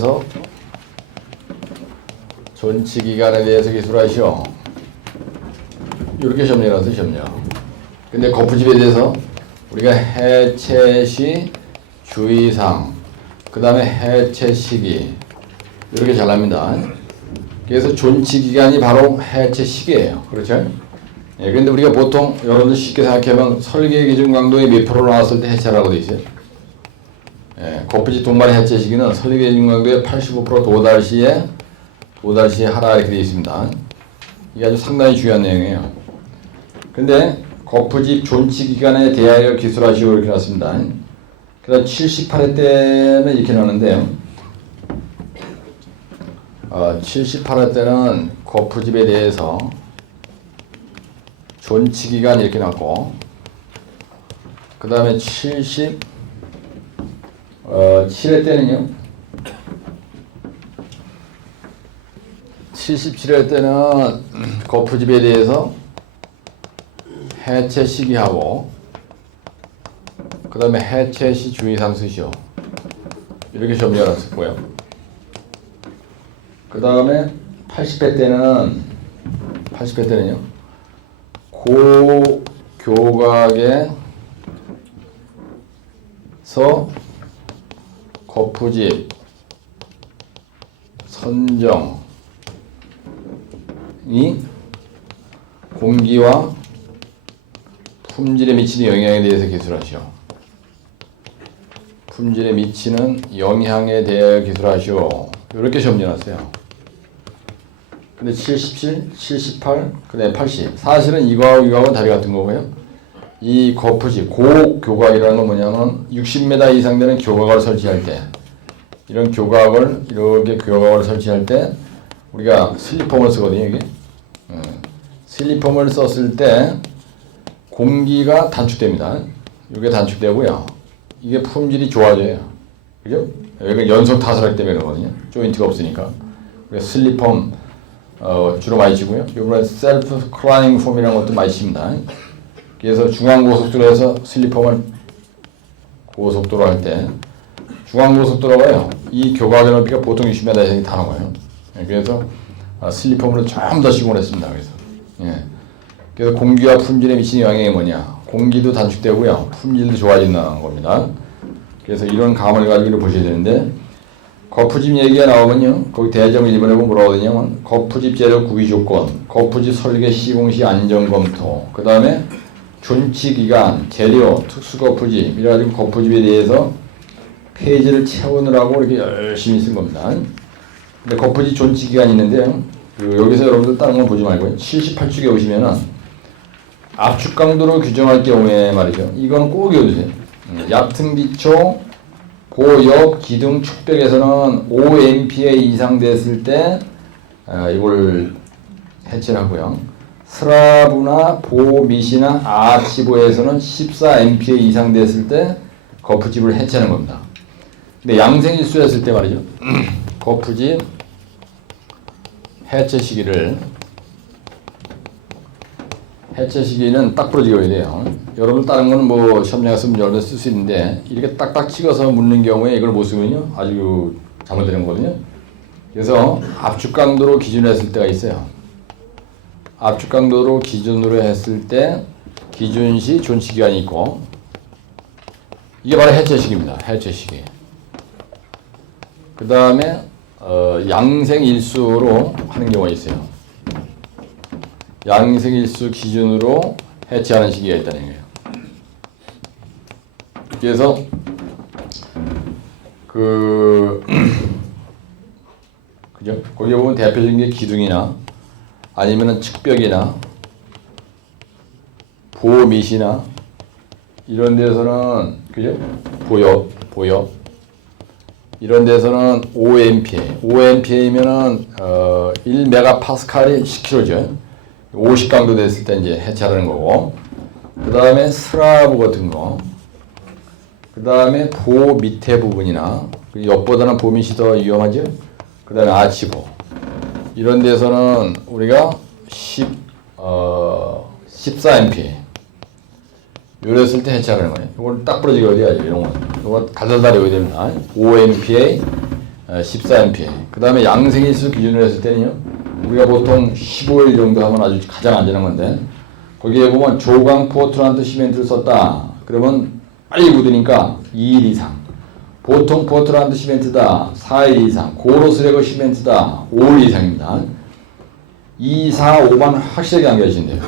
대해서 존치기간에 대해서 기술하시오. 이렇게 점령하세요. 점령. 근데 거푸집에 대해서 우리가 해체 시 주의사항, 그 다음에 해체 시기 이렇게 잘납니다. 그래서 존치기간이 바로 해체 시기예요. 그렇죠? 예, 근데 우리가 보통 여러분들 쉽게 생각하면 설계 기준 강도의 몇 프로 나왔을 때 해체라고 돼 있어요. 예, 거푸집 동반 해체 시기는 설계 기준 강도의 85% 도달 시에 하라 이렇게 되어 있습니다. 이게 아주 상당히 중요한 내용이에요. 근데 거푸집 존치 기간에 대하여 기술하시오 이렇게 나왔습니다. 그다음 78회 때는 이렇게 나오는데요. 78회 때는 거푸집에 대해서 존치 기간 이렇게 나왔고, 그 다음에 77회 때는요. 77회 때는 거푸집에 대해서 해체 시기하고 그 다음에 해체 시 주의사항 쓰시오. 이렇게 점령했었고요. 그 다음에 80회 때는요. 고교각에서 거푸집 선정이 공기와 품질에 미치는 영향에 대해서 기술하시오. 품질에 미치는 영향에 대해 기술하시오. 이렇게 점령했어요. 근데 77, 78, 그 다음에 80. 사실은 이거하고 이거하고는 다리 같은 거고요. 이 거푸집, 고교각이라는 건 뭐냐면 60m 이상 되는 교각을 설치할 때, 이런 교각을, 이렇게 교각을 설치할 때 우리가 슬리폼을 쓰거든요, 이게. 슬리폼을 썼을 때 공기가 단축됩니다. 이게 단축되고요. 이게 품질이 좋아져요. 그죠? 여기가 연속 타설하기 때문에 그러거든요. 조인트가 없으니까. 그래서 슬리폼 주로 많이 치고요. 이번에 셀프 클라이밍 폼이라는 것도 많이 칩니다. 그래서 중앙고속도로에서 슬리폼을 고속도로 할 때 중앙고속도로가요. 이 교각의 넓이가 보통 60m 이상이 다 나와요. 그래서 슬리폼으로 좀 더 시공을 했습니다. 그래서 공기와 품질에 미치는 영향이 뭐냐? 공기도 단축되고요. 품질도 좋아진다는 겁니다. 그래서 이런 감을 가지고 보셔야 되는데, 거푸집 얘기가 나오면요. 거기 대점 1번에 보면 뭐라고 하냐면 거푸집 재료 구비 조건, 거푸집 설계 시공 시 안전 검토, 그 다음에 존치 기간, 재료, 특수 거푸집 이래가지고 거푸집에 대해서 페이지를 채우느라고 이렇게 열심히 쓴 겁니다. 근데 거푸집 존치 기간이 있는데요. 여기서 여러분들 다른 건 보지 말고요. 78쪽에 오시면은 압축 강도로 규정할 경우에 말이죠. 이건 꼭 외워두세요. 얕은 기초, 보역, 기둥, 축벽에서는 5MPa 이상 됐을 때 이걸 해체를 하고요. 스라브나 보밋이나 아치보에서는 14MPa 이상 됐을 때 거푸집을 해체하는 겁니다. 근데 양생일수였을 때 말이죠. 거푸집 해체 시기는 딱 부러지게 해야 돼요. 여러분 다른 거는 뭐 시험 나갔으면 여러 번 쓸 수 있는데 이렇게 딱딱 찍어서 묻는 경우에 이걸 못 쓰면요 아주 잘못되는 거거든요. 그래서 압축 강도로 기준으로 했을 때가 있어요. 압축 강도로 기준으로 했을 때 기준시 존치 기간이 있고, 이게 바로 해체 시기입니다. 해체 시기. 그 다음에 양생일수로 하는 경우가 있어요. 양생일수 기준으로 해체하는 시기가 있다는 거예요. 그래서 그죠? 거기 보면 대표적인 게 기둥이나 아니면은 측벽이나 보밋이나 이런 데서는 그죠? 보역 이런 데서는 5MPA면은 1메가파스칼이 10kg죠. 50강도 됐을 때 이제 해체하는 거고, 그 다음에 스라브 같은 거, 그 다음에 보 밑에 부분이나 옆보다는 보밋이 더 위험하죠. 그 다음에 아치보 이런 데서는 우리가 14MPa 이랬을 때 해체하는 거예요. 이걸 딱 부러지게 어디야죠. 이런 거 이거 달달달이 어디 됩니다. 5MPa 14mp. 그 다음에 양생일수 기준으로 했을 때는요, 우리가 보통 15일 정도 하면 아주 가장 안전한 건데, 거기에 보면 조강 포트란트 시멘트를 썼다. 그러면 빨리 굳으니까 2일 이상. 보통 포트란트 시멘트다. 4일 이상. 고로스레거 시멘트다. 5일 이상입니다. 2, 4, 5만 확실하게 남겨주시면 돼요.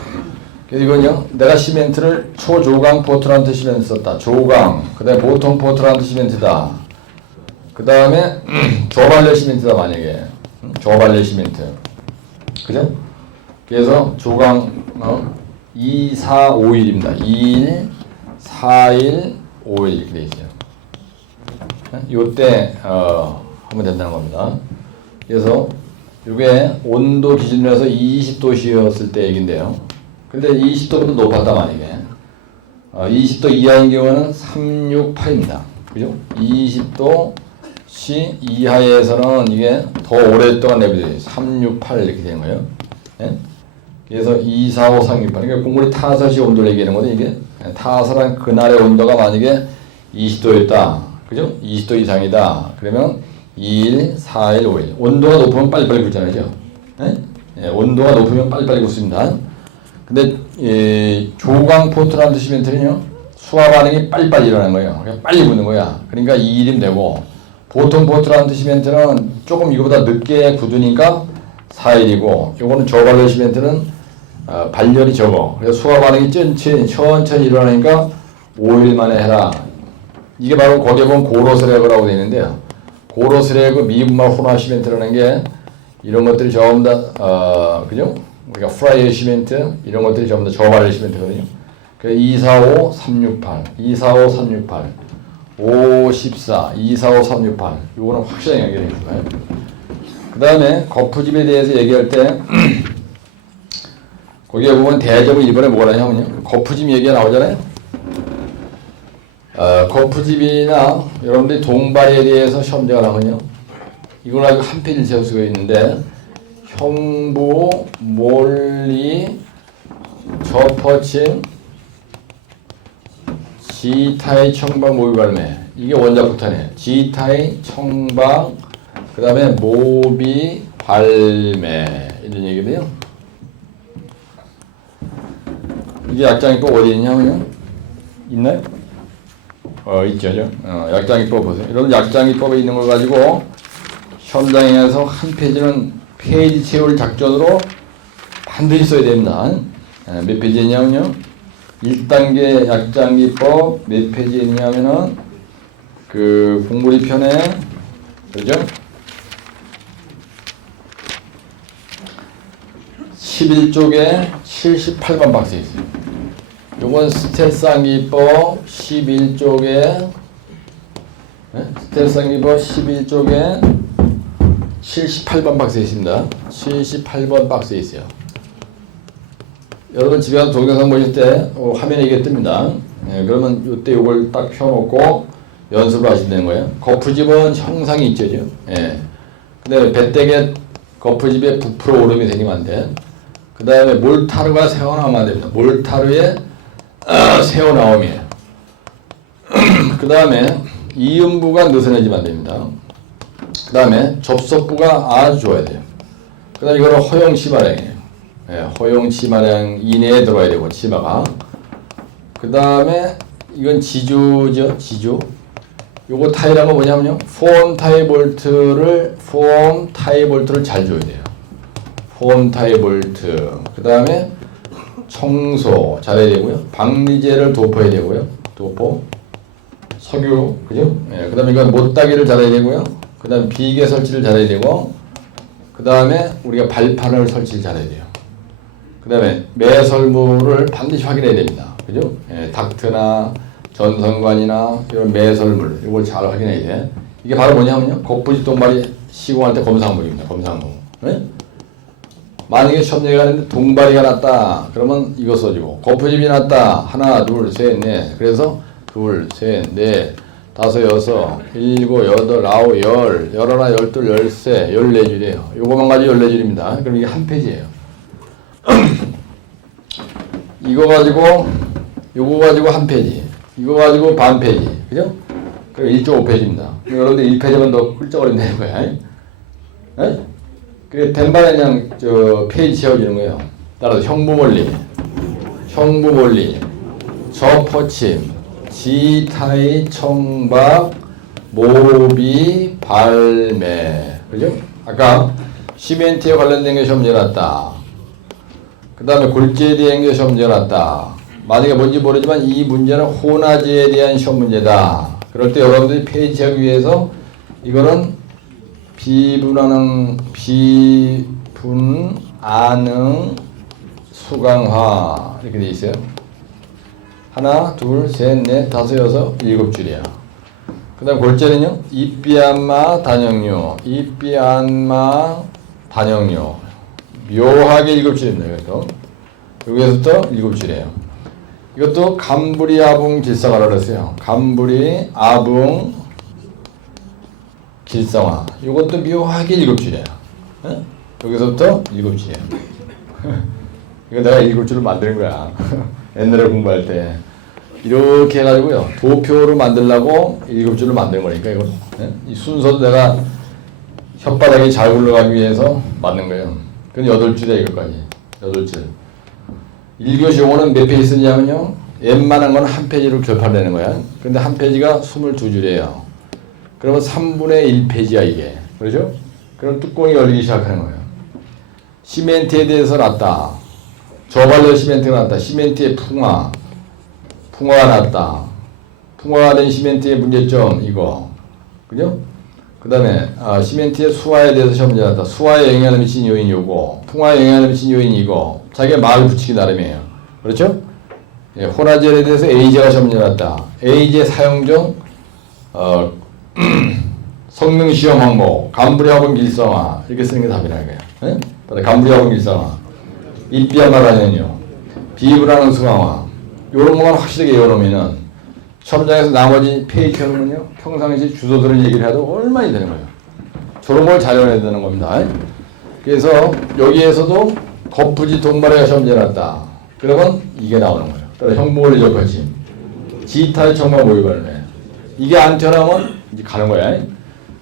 그래서 이건요, 내가 시멘트를 초조강 포트란트 시멘트 썼다. 조강. 그 다음에 보통 포트란트 시멘트다. 그 다음에 저발레 시멘트다, 만약에. 저발레 시멘트. 그죠? 그래서 조강, 2, 4, 5일입니다. 2일, 4일, 5일 이렇게 되어 있어요. 요때 하면 된다는 겁니다. 그래서 이게 온도 기준으로 해서 20도씨였을 때 얘긴데요. 근데 20도보다 높았다, 만약에. 20도 이하인 경우는 368입니다. 그죠? 20도씨 이하에서는 이게 더 오랫동안 내비둬요. 368 이렇게 되는 거예요. 네? 그래서 2, 4, 5, 3, 6, 8. 그러니까 공물이 타설시 온도를 얘기하는 건데, 이게 타설한 그날의 온도가 만약에 20도였다. 그죠? 20도 이상이다. 그러면 2일, 4일, 5일. 온도가 높으면 빨리빨리 굳잖아요. 네? 예, 온도가 높으면 빨리빨리 굳습니다. 근데 조강 포트란트 시멘트는요, 수화 반응이 빨리빨리 일어나는 거예요. 그냥 빨리 굳는 거야. 그러니까 2일이면 되고, 보통 포트란트 시멘트는 조금 이거보다 늦게 굳으니까 4일이고, 요거는 저발레 시멘트는 발열이 적어. 그래서 수화 반응이 천천히 일어나니까 5일 만에 해라. 이게 바로 거기에 보면 고로스레그라고 되어 있는데요. 고로스레그 미분말 혼합 시멘트라는 게 이런 것들이 전부 다 그죠? 우리가 프라이어 시멘트 이런 것들이 전부 다 저발레 시멘트거든요. 그 245, 368, 245, 368, 514, 245, 368 요거는 확실하게 연결해 줄까요? 그 다음에 거푸집에 대해서 얘기할 때 거기에 보면 대접을 이번에 뭐라 하냐면요. 거푸집 얘기가 나오잖아요. 거푸집이나 여러분들이 동발에 대해서 시험제가 나면요. 이걸 가지고 한 페이지를 세울 수가 있는데 형부, 몰리, 접퍼칭, 지타의 청방 모의 발매. 이게 원작부터네. 지타의 청방, 그 다음에 모비 발매. 이런 얘기인데요. 이게 약장이법 어디 있냐면요. 있나요? 있죠. 약장이법 보세요. 이런 약장이법에 있는 걸 가지고 시험장에서 한 페이지는 페이지 채울 작전으로 반드시 써야 됩니다. 몇 페이지에 있냐면요. 1단계 약장기법 몇 페이지에 있냐면은 그 공부리 편에 그죠? 11쪽에 78번 박스에 있어요. 요건 스텔스항기법 11쪽에 스텔스항기법 11쪽에 78번 박스에 있습니다. 78번 박스에 있어요. 여러분 집에 가서 동영상 보실 때 화면에 이게 뜹니다. 그러면 이때 요걸 딱 펴놓고 연습을 하시면 되는 거예요. 거푸집은 형상이 있죠. 근데 배때게 거푸집에 부풀어 오름이 생기면 안 돼. 그 다음에 몰타르가 새어나오면 안 됩니다. 몰타르에 새어나옴이에요. 그 다음에 이음부가 느슨해지면 안 됩니다. 그 다음에 접속부가 아주 좋아야 돼요. 그 다음에 이거는 허용 치마량이에요. 허용 치마량 이내에 들어와야 되고, 치마가. 그 다음에 이건 지주죠, 지주. 요거 타이라는 건 뭐냐면요. 폼 타이 볼트를 잘 줘야 돼요. 폼 타이 볼트. 그 다음에 청소 잘해야 되고요. 방리제를 도포해야 되고요. 도포. 석유, 그죠? 그 다음에 이건 못따기를 잘해야 되고요. 그 다음에 비계 설치를 잘해야 되고, 그 다음에 우리가 발판을 설치를 잘해야 돼요. 그 다음에 매설물을 반드시 확인해야 됩니다. 그죠? 닥트나 전선관이나 이런 매설물, 이걸 잘 확인해야 돼. 이게 바로 뭐냐면요. 거푸집 동발이 시공할 때 검사항목입니다. 검사항목. 네? 만약에 시험장에 가는데 동발이가 났다. 그러면 이거 써주고, 거푸집이 났다. 하나, 둘, 셋, 넷. 그래서 둘, 셋, 넷, 다섯, 여섯, 일곱, 여덟, 아홉, 열, 열하나, 열둘, 열세, 14줄이에요. 요거만 가지고 14줄입니다. 그럼 이게 한 페이지예요. 이거 가지고, 요거 가지고 한 페이지. 이거 가지고 반 페이지. 그죠? 그럼 1.5페이지입니다. 여러분들 1페이지만 더 훌쩍거린다는 거야. 에? 그게 된반에 그냥 페이지 채워지는 거예요. 따라서 형부원리, 저퍼침, 지타의 청박, 모비, 발매. 그죠? 아까 시멘트에 관련된 게 시험 내놨다. 그 다음에 골재에 대한 게 시험 내놨다. 만약에 뭔지 모르지만 이 문제는 혼화제에 대한 시험 문제다. 그럴 때 여러분들이 페이지 채우기 위해서 이거는 비분화능, 비분아능 수강화 이렇게 돼 있어요. 하나, 둘, 셋, 넷, 다섯, 여섯, 일곱 줄이야. 그 다음 골재는요, 입비안마 단영료, 묘하게 일곱 줄입니다. 이것도 여기서부터 일곱 줄이에요. 이것도 간부리 아붕 길성화라고 그랬어요. 간부리 아붕 길성화. 이것도 묘하게 일곱 줄이에요. 여기서부터 일곱 줄이에요. 이거 내가 일곱 줄을 만드는 거야. 옛날에 공부할 때 이렇게 해가지고요, 도표로 만들려고 일곱 줄을 만든 거니까 이거 이 순서도 내가 혓바닥이 잘 굴러가기 위해서 만든 거예요. 그건 8줄이야 이거까지. 8줄. 1교시 용어는 몇 페이지 쓰냐면요, 웬만한 건 한 페이지로 결판되는 거야. 근데 한 페이지가 22줄이에요. 그러면 3분의 1페이지야 이게. 그렇죠? 그럼 뚜껑이 열리기 시작하는 거예요. 시멘트에 대해서 났다. 저발열 시멘트가 났다. 시멘트의 풍화가 났다. 풍화가 된 시멘트의 문제점 이거. 그죠? 그 다음에 시멘트의 수화에 대해서 시험 문제 났다. 수화에 영향을 미친 요인 요거, 풍화에 영향을 미친 요인 이거. 자기가 말을 붙이기 나름이에요. 그렇죠? 예, 혼화젤에 대해서 A제가 시험 문제 났다. A제 사용중 성능 시험 항목, 간부리 화분 길성화 이렇게 쓰는 게 답이라는 거예요. 예? 간부리 화분 길성화, 입비안마단연료, 비브라능 수강화 이런 것만 확실하게 외워놓으면은 시험장에서 나머지 페이지 켜놓으면요, 평상시 주소들을 얘기를 해도 얼마나 되는 거예요. 저런 걸 잘 외워야 되는 겁니다. 그래서 여기에서도 거푸지 동발회가 시험지에 났다. 그러면 이게 나오는 거예요. 따라 형부원리 접하지. 지타의 청각 모의발매. 이게 안 튀어나오면 이제 가는 거야.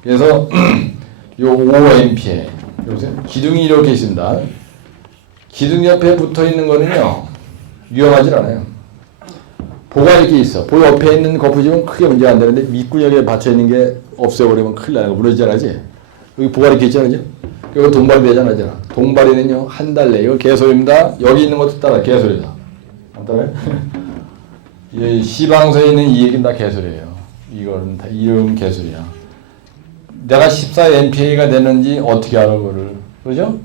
그래서 요 OMP에 여보세요? 기둥이 이렇게 있습니다. 기둥 옆에 붙어 있는 거는요, 위험하지 않아요. 보가 이렇게 있어. 보 옆에 있는 거푸집은 크게 문제가 안 되는데 밑구녕에 받쳐 있는 게 없애버리면 큰일 나는 거. 무너지잖아지. 여기 보가 이렇게 있잖아요. 이거 동발이 되잖아. 동발이는요, 한 달 내. 이거 개소리입니다. 여기 있는 것도 따라 개소리다. 안 따라요? 이 시방서에 있는 이 얘기는 다 개소리예요. 이거는 다 이름 개소리야. 내가 14NPA가 됐는지 어떻게 알아, 그거를. 그죠?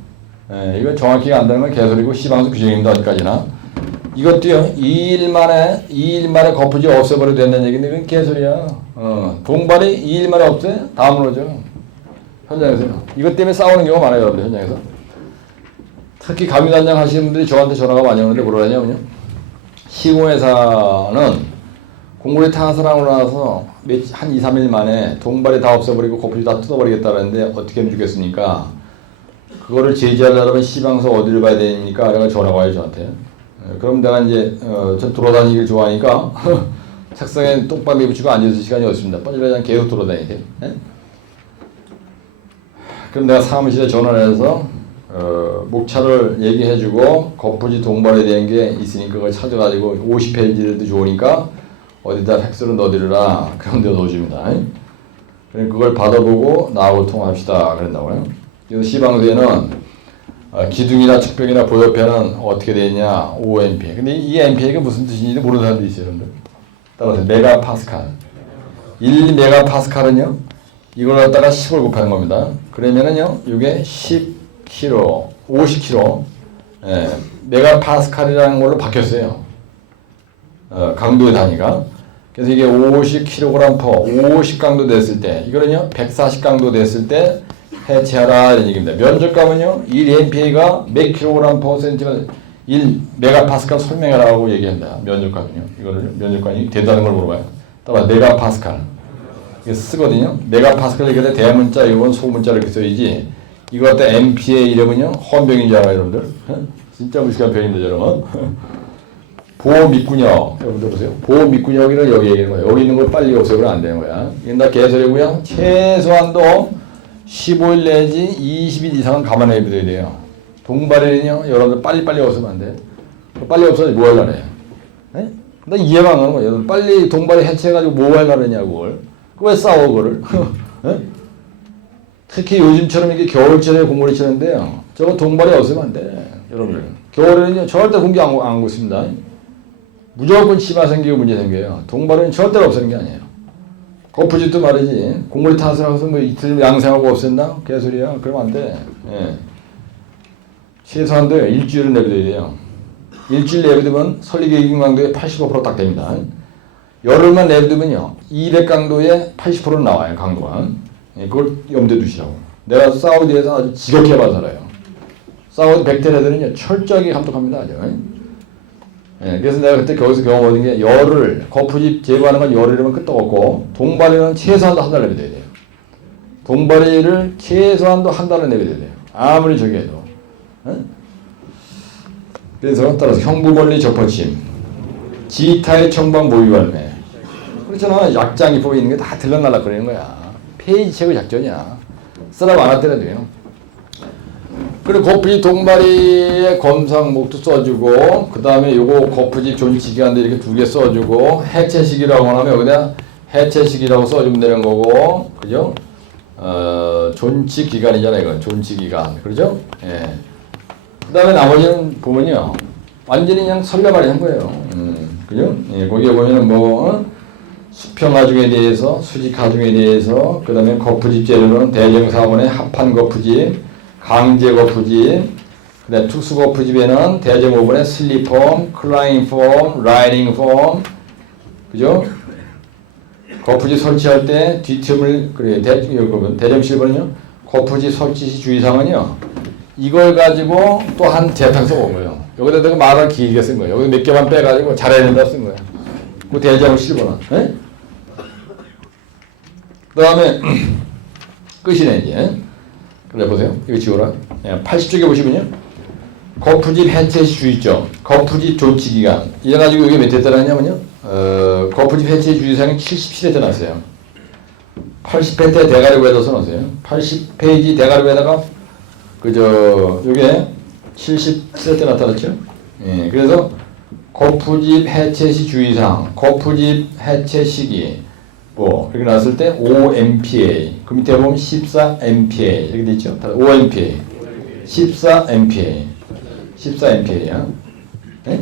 예, 이거 정확히 안다는 건 개소리고 시방서 규정입니다. 어디까지나. 이것도요, 2일 만에 거푸지 없애버려도 된다는 얘기인데, 그건 개소리야. 동발이 2일 만에 없애? 다 무너져. 현장에서요. 이것 때문에 싸우는 경우가 많아요, 여러분들, 현장에서. 특히 감리단장 하시는 분들이 저한테 전화가 많이 오는데 뭐라 하냐면요, 시공회사는 공구리 타사랑으로 나와서 한 2, 3일 만에 동발이 다 없애버리고 거푸지 다 뜯어버리겠다는데 어떻게 하면 좋겠습니까? 그거를 제지하려면 시방서 어디를 봐야 되니까 내가 전화가 와요, 저한테. 그럼 내가 이제 저 돌아다니기를 좋아하니까 책상에 똥방에 붙이고 앉아있을 시간이 없습니다. 빨리 그냥 계속 돌아다니야 돼. 그럼 내가 사무실에 전화를 해서 목차를 얘기해주고 거푸지 동발에 대한 게 있으니까 그걸 찾아가지고 50페이지라도 좋으니까 어디다 팩스로 넣어드리라. 그럼 내가 넣어줍니다. 그럼 그걸 받아보고 나하고 통화합시다. 그런다고요. 그래서 시방서에는 기둥이나 측벽이나 보옆에는 어떻게 되어 있냐, OMPA. 근데 이 MPA가 무슨 뜻인지 모르는 사람도 있어요, 여러분들. 따라서 메가파스칼. 1메가파스칼은요, 이걸 갖다가 10을 곱하는 겁니다. 그러면은요, 이게 10kg, 50kg, 예, 메가파스칼이라는 걸로 바뀌었어요. 강도의 단위가. 그래서 이게 50kg per 50강도 됐을 때, 이거는요, 140강도 됐을 때, 해체하라 이런 얘기입니다. 면적감은요, 1MPA가 몇 킬로그램 per 센티미터 1메가파스칼 설명하라고 얘기합니다. 면적감은요. 이거를 면적감이 된다는 걸 물어봐요. 따라 메가파스칼. 이게 쓰거든요. 메가파스칼 얘기할 때 대문자, 이건 소문자 이렇게 써야지. 이거 갖다 MPA 이름은요, 헌병인 줄 알아요, 여러분들? 진짜 무식한 병인데, 저러면. 보호 밑구녕. 여러분들 보세요. 보호 밑구녕이는 여기 얘기하는 거야. 여기 있는 걸 빨리 없애면 안 되는 거야. 이건 다 개소리고요. 최소한도 15일 내지 20일 이상은 가만히 둬야 돼요. 동발에는요, 여러분들 빨리빨리 없으면 안 돼. 빨리 없어야지 뭐 하려고 해. 네? 나 이해가 안 가는 거야. 여러분 빨리 동발에 해체해가지고 뭐 하려고 그러냐고. 그걸. 왜 싸워, 그거를. 네? 특히 요즘처럼 이게 겨울철에 공부를 치는데요. 저거 동발이 없으면 안 돼. 여러분들. 겨울에는요, 절대 공기 안 하고 있습니다. 무조건 치마 생기고 문제 생겨요. 동발은 절대로 없애는 게 아니에요. 거푸집도 말이지. 공물이 탓을 하고서 뭐 이틀 양생하고 없앤다? 개소리야. 그러면 안 돼. 예. 최소한도 일주일은 내비둬야 돼요. 일주일 내비두면 설리계획 강도의 85%딱 됩니다. 열흘만 내비두면요. 200 강도에 80% 나와요. 강도가. 예, 그걸 염두에 두시라고. 내가 사우디에서 아주 지겹게 봐서라요. 사우디 백테레들은요. 철저하게 감독합니다. 아주. 예, 그래서 내가 그때 거기서 경험 얻은 게 열을 거푸집 제거하는 건 열흘이면 끄떡없고 동바리는 최소한도 한 달 내비둬야 돼요. 동바리를 최소한도 한 달을 내비둬야 돼요. 아무리 저기 해도. 예? 그래서 따라서 형부권리 접어침 지타의 청방 모의관매 그렇잖아. 약장이법에 있는 게 다 들락날락 거리는 거야. 페이지 체크 작전이야. 쓰라고 안 하더라도요. 그리고 거푸집 동바리의 검상목도 써주고 그 다음에 요거 거푸집 존치기간도 이렇게 2개 써주고 해체식이라고 하면 여기다 해체식이라고 써주면 되는 거고 그죠? 존치기간이잖아요. 이건 존치기간 그러죠? 예. 그 다음에 나머지는 보면요 완전히 그냥 설레발이 한 거예요. 그죠? 예, 거기에 보면은 뭐 수평하중에 대해서 수직하중에 대해서 그 다음에 거푸집 재료는 대정사원의 합한 거푸집 강제 거푸집, 그다음 특수 거푸집에는 대정 5번의 슬립폼, 클라인 폼, 라이닝 폼, 그죠? 거푸집 설치할 때 뒤틈을 그래 대정 7번은요. 거푸집 설치 시 주의사항은요. 이걸 가지고 또 한 재탕 써본 거예요. 여기다 내가 말을 길게 쓴 거예요. 여기 몇 개만 빼가지고 잘해야 된다 쓴 거예요. 그 대정 7번은. 그 다음에 끝이네 이제. 그래 보세요. 이거 지워라. 80쪽에 보시면요. 거푸집 해체 시 주의점, 거푸집 존치 기간. 이래가지고 이게 몇 회 떠났냐면요. 거푸집 해체 주의사항이 77회 떠났어요. 80회 때 대가리 위에다 써놨어요. 80페이지 대가리 위에다가 요게 77회 때 나타났죠. 예, 그래서 거푸집 해체 시 주의사항, 거푸집 해체 시기. 뭐 이렇게 나왔을 때 5MPa 그 밑에 보면 14MPa 이렇게 돼 있죠. 5MPa 14MPa야. 네?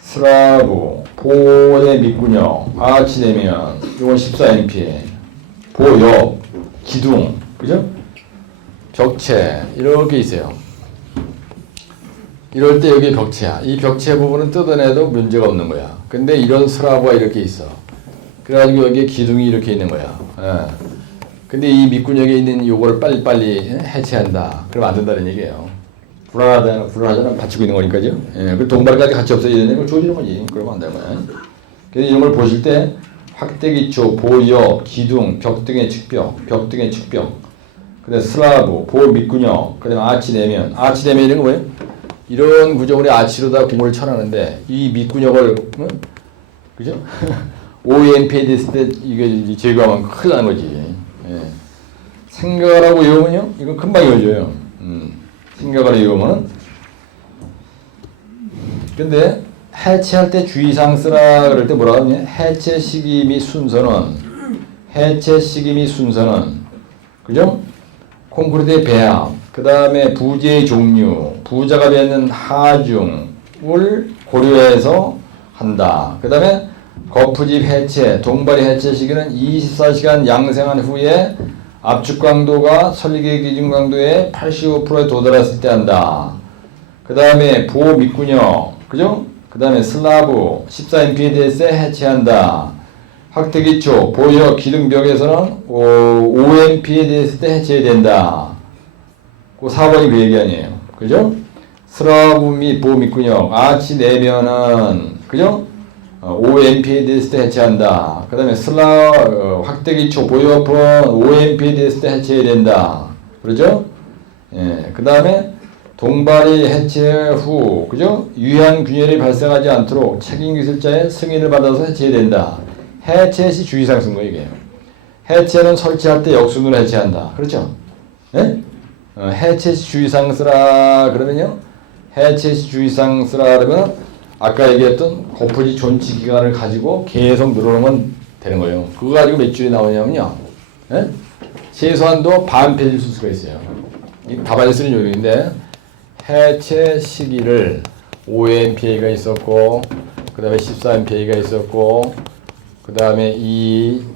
스라브 보의 밑구녕 아치되면 이건 14MPa 보옆 기둥 그죠? 벽체 이렇게 있어요. 이럴 때 여기 벽체야. 이 벽체 부분은 뜯어내도 문제가 없는 거야. 근데 이런 스라브가 이렇게 있어. 그래가지고 여기에 기둥이 이렇게 있는 거야. 예. 근데 이 밑구녕에 있는 요거를 빨리빨리 해체한다. 그러면 안 된다는 얘기예요. 불안하잖아. 받치고 있는 거니까죠. 예. 그 동발까지 같이 없어져야 되는 걸 조지는 거지. 그러면 안 되는 거야. 그래서 이런 걸 보실 때 확대기초, 보역, 기둥, 벽 등의 측벽, 벽 등의 측벽, 그다음 슬라브, 보 밑구녕, 그다음 아치 내면. 아치 내면 이런 거 뭐예요? 이런 구조물의 아치로다 공을 쳐놨는데 이 밑구녕을 그죠? OEMP에 됐을 때 이게 제거하면 큰일 나는 거지. 예. 생각하라고 외우면요 이건 금방 이어져요. 생각하라고 외우면 근데 해체할 때 주의사항 쓰라 그럴 때 뭐라고 하냐? 해체 시기 및 순서는 그죠? 콘크리트의 배합, 그 다음에 부재의 종류, 부자가 되는 하중을 고려해서 한다. 그 다음에 거푸집 해체, 동바리 해체 시기는 24시간 양생한 후에 압축 강도가 설계 기준 강도의 85%에 도달했을 때 한다. 그 다음에 보호 밑구녕, 그죠? 그 다음에 슬라브 14MP에 대해서 해체한다. 확대기초, 보여 기둥벽에서는 5MP에 대했을 때 해체해야 된다. 그 4번이 그 얘기 아니에요. 그죠? 슬라브 및 보호 밑구녕, 아치 내면은, 그죠? 5MP에 대했을 때 해체한다. 그 다음에 확대기초, 보여업은 5MP에 대했을 때 해체해야 된다. 그러죠? 예. 그 다음에 동발이 해체 후, 그죠? 유해한 균열이 발생하지 않도록 책임기술자의 승인을 받아서 해체된다. 해체 시 주의사항 쓴 거예요, 이게. 해체는 설치할 때 역순으로 해체한다. 그렇죠? 예? 해체 시 주의사항 쓰라 그러면요. 해체 시 주의사항 쓰라 그러면 아까 얘기했던 고프지 존치 기간을 가지고 계속 늘어놓으면 되는 거예요. 그거 가지고 몇 줄이 나오냐면요. 예? 최소한도 반 페이지 쓸 수가 있어요. 답안에 쓰는 요령인데 해체 시기를 5MPA가 있었고 그 다음에 14MPA가 있었고 그 다음에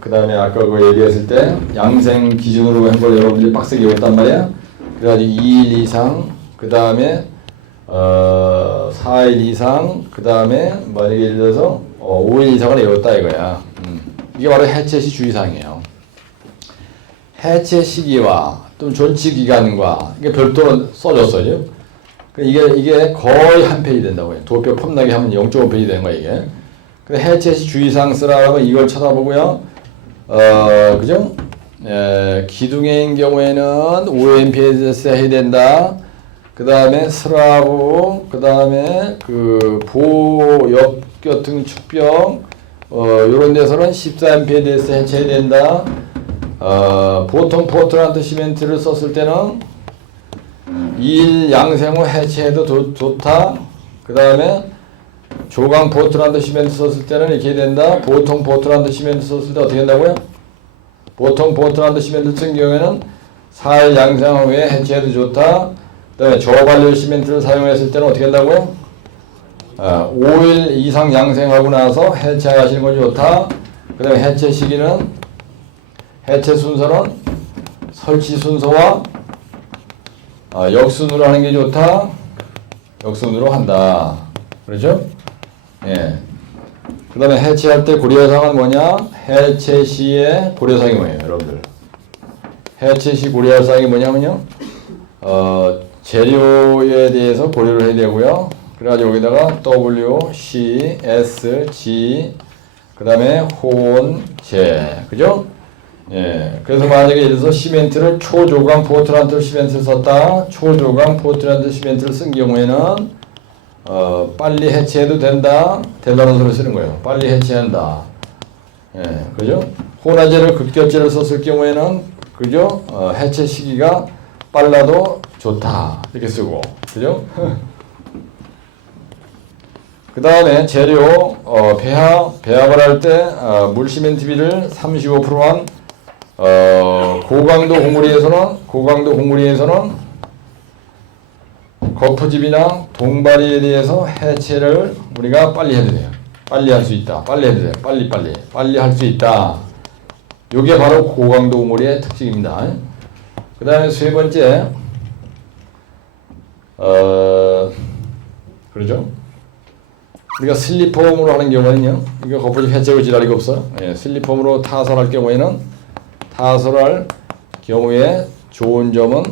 그 다음에 아까 그거 얘기했을 때 양생 기준으로 한 걸 여러분들이 빡세게 외웠단 말이야. 그래가지고 2일 이상 그 다음에 4일 이상 그 다음에 만약에 예를 들어서 5일 이상을 외웠다 이거야. 이게 바로 해체 시 주의사항이에요. 해체 시기와 또 존치 기간과 이게 별도로 써줬어요. 이게 거의 한 페이지 된다고요. 도표 폼나게 하면 0.5페이지 되는 거야 이게. 근데 해체 시 주의사항 쓰라고 이걸 쳐다보고요. 그죠? 기둥해인 경우에는 OMP에서 해야 된다. 그 다음에 스라브, 그 다음에 보역교통 축병, 요런 데서는 14MP에 대해서 해체해야 된다. 보통 포트란트 시멘트를 썼을 때는 2일 양생 후 해체해도 좋다. 그 다음에 조강 포트란트 시멘트 썼을 때는 이렇게 된다. 보통 포트란트 시멘트 썼을 때 어떻게 된다고요? 보통 포트란트 시멘트 같은 경우에는 4일 양생 후에 해체해도 좋다. 그 다음에 저발열 시멘트를 사용했을 때는 어떻게 된다고요? 5일 이상 양생하고 나서 해체하시는 건 좋다. 그 다음에 해체 시기는 해체 순서는 설치 순서와 역순으로 하는 게 좋다. 역순으로 한다. 그렇죠? 예. 그 다음에 해체할 때 고려사항은 뭐냐? 해체 시의 고려사항이 뭐예요, 여러분들? 해체 시 고려할 사항이 뭐냐면요. 재료에 대해서 고려를 해야 되고요. 그래가지고 여기다가 W, C, S, G, 그 다음에 혼, 재. 그죠? 예. 그래서 만약에 예를 들어서 시멘트를 초조강 포트란트 시멘트를 썼다. 초조강 포트란트 시멘트를 쓴 경우에는 빨리 해체해도 된다. 된다는 소리를 쓰는 거예요. 빨리 해체한다. 예. 그죠? 혼화제를 극결제를 썼을 경우에는 그죠? 해체 시기가 빨라도 좋다. 이렇게 쓰고. 그죠? 그 다음에 재료, 배합을 할 때, 물시멘트비를 35%한, 고강도 공구리에서는 거푸집이나 동바리에 대해서 해체를 우리가 빨리 해도 돼요. 빨리 할 수 있다. 빨리 해도 돼요. 빨리 할 수 있다. 요게 바로 고강도 공구리의 특징입니다. 그 다음에 세 번째, 그러죠? 우리가 슬리폼으로 하는 경우에는요, 이거 거푸집 해체고 지랄이가 없어. 예, 슬리폼으로 타설할 경우에는, 좋은 점은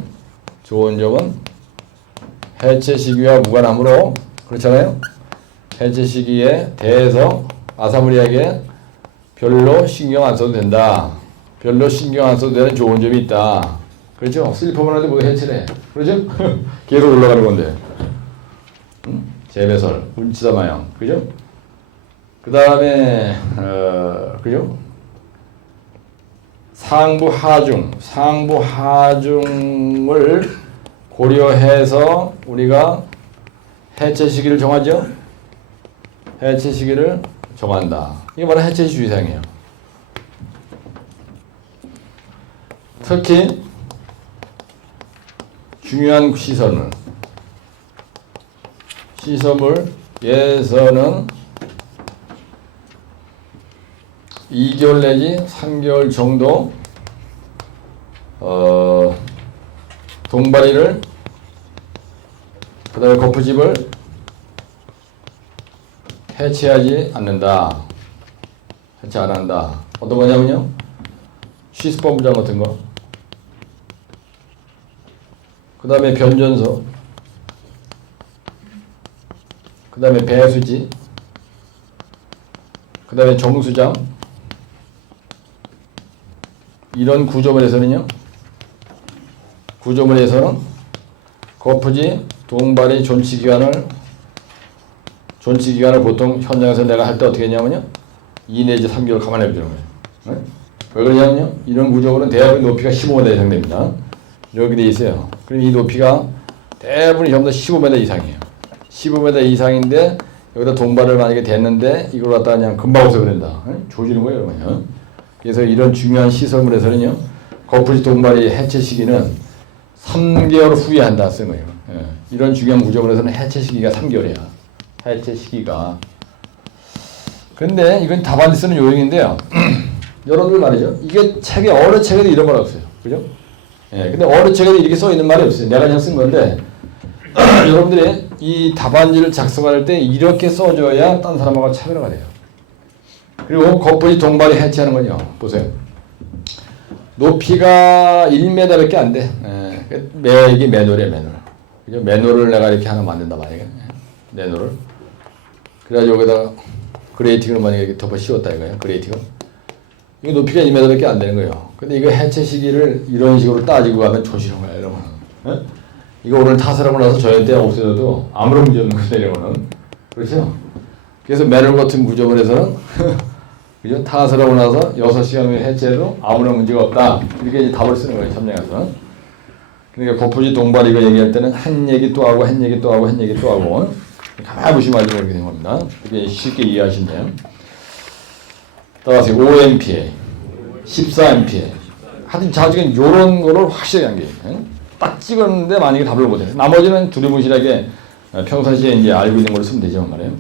해체 시기와 무관하므로, 그렇잖아요? 해체 시기에 대해서 아사무리에게 별로 신경 안 써도 된다. 별로 신경 안 써도 되는 좋은 점이 있다. 그렇죠? 슬리폼을 하는데 뭐 해체래. 그렇죠? 계속 올라가는 건데. 재배설, 운치사 마형. 그죠? 그 다음에, 그죠? 상부 하중을 고려해서 우리가 해체 시기를 정하죠? 해체 시기를 정한다. 이게 바로 해체 주의사항이에요. 특히 중요한 시설물에서는 2개월 내지 3개월 정도 동바리를 그 다음에 거푸집을 해체하지 않는다. 해체 안 한다. 어떤 거냐면요. 쉬스펌프장 같은 거. 그 다음에 변전소. 그 다음에 배수지. 그 다음에 정수장. 이런 구조물에서는 거푸집 동발이 존치기간을 보통 현장에서 내가 할 때 어떻게 했냐면요. 2 내지 3개월 가만히 해주는 거예요. 네? 왜 그러냐면요. 이런 구조로는 대부분 높이가 15m 이상 됩니다. 이렇게 돼 있어요. 그럼 이 높이가 대부분이 전부 다 15m 이상이에요. 15m 이상인데 여기다 동발을 만약에 댔는데 이걸 갖다 그냥 금방 없애버린다. 조지는 거예요, 여러분요. 그래서 이런 중요한 시설물에서는요. 거푸집 동발이 해체 시기는 3개월 후에 한다 쓴 거예요. 예. 이런 중요한 구조물에서는 해체 시기가 3개월이야. 해체 시기가. 근데 이건 답안지 쓰는 요령인데요. 여러분들 말이죠. 이게 책에 어느 책에도 이런 말 없어요. 그죠? 예. 근데 어느 책에도 이렇게 써 있는 말이 없어요. 내가 그냥 쓴 건데 여러분들이 이 답안지를 작성할 때 이렇게 써줘야 딴 사람하고 차별화가 돼요. 그리고 거푸집 동발이 해체하는 건요. 보세요. 높이가 1m밖에 안 돼. 예. 이게 매놀이에요, 매놀. 그죠? 매놀을 내가 이렇게 하나 만든다, 만약에. 매놀을. 그래가지고 여기다가 그레이팅을 만약에 이렇게 덮어 씌웠다 이거예요. 그레이팅을. 이거 높이가 1m밖에 안 되는 거예요. 근데 이거 해체 시기를 이런 식으로 따지고 가면 조지는 거야, 여러분. 예? 이거 오늘 타설하고 나서 저희 없애도 아무런 문제 없는 거죠, 이러면은. 그렇죠? 그래서 매놀 같은 구조물에서는 그죠? 타설하고 나서 6시간 후에 해체해도 아무런 문제가 없다. 이렇게 이제 답을 쓰는 거예요, 점령에서. 그러니까 거푸집 동발 이거 얘기할 때는 한 얘기 또 하고, 한 얘기 또 하고, 한 얘기 또 하고. 가만히 보시면 알죠, 이렇게 된 겁니다. 이게 쉽게 이해하시네요. 따라서 5MPa, 14MPa. 하여튼 자직은 요런 거를 확실하게 한 게. 딱 찍었는데 만약에 답을 못해요. 나머지는 두리뭉실하게 평상시에 이제 알고 있는 걸 쓰면 되죠, 말이에요.